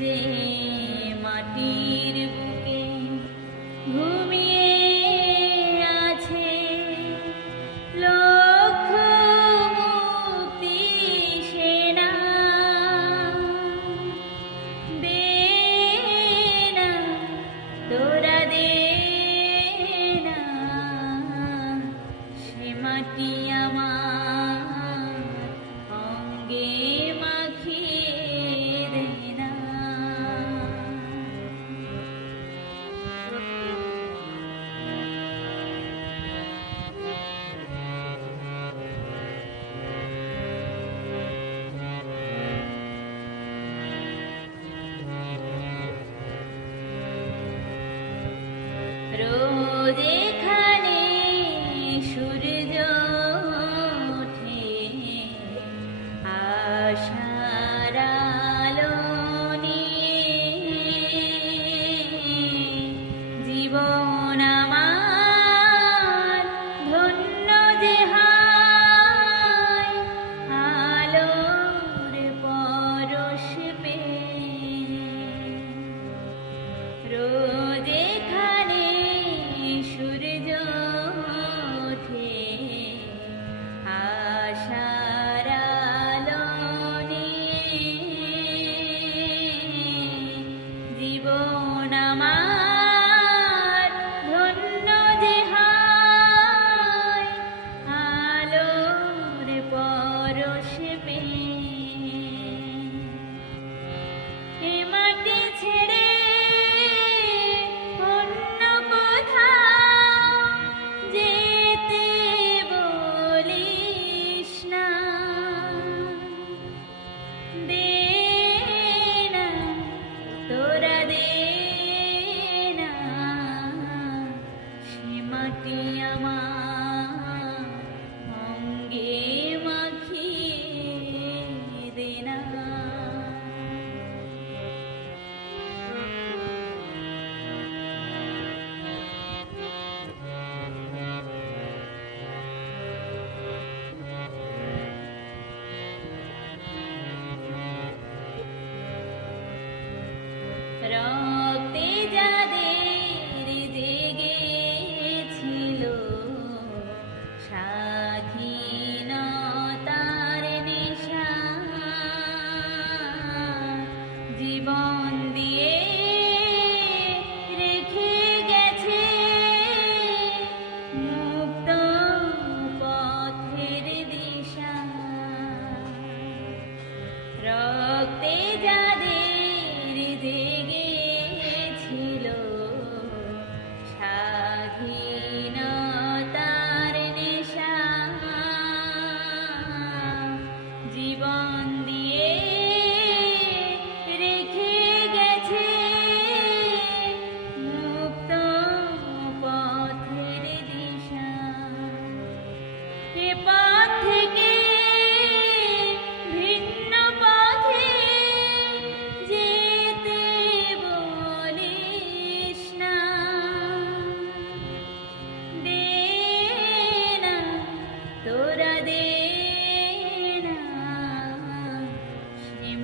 যে মাটির ঘুমিয়ে আছে সেনা। দে না সে মাটি পরশবে এ মাটি ছেড়ে অন্য কোথাও যেতে বলিস না। দে না, তোরা দে না, সে মাটি আমার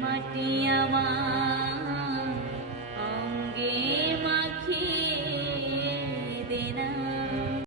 মাটি আমার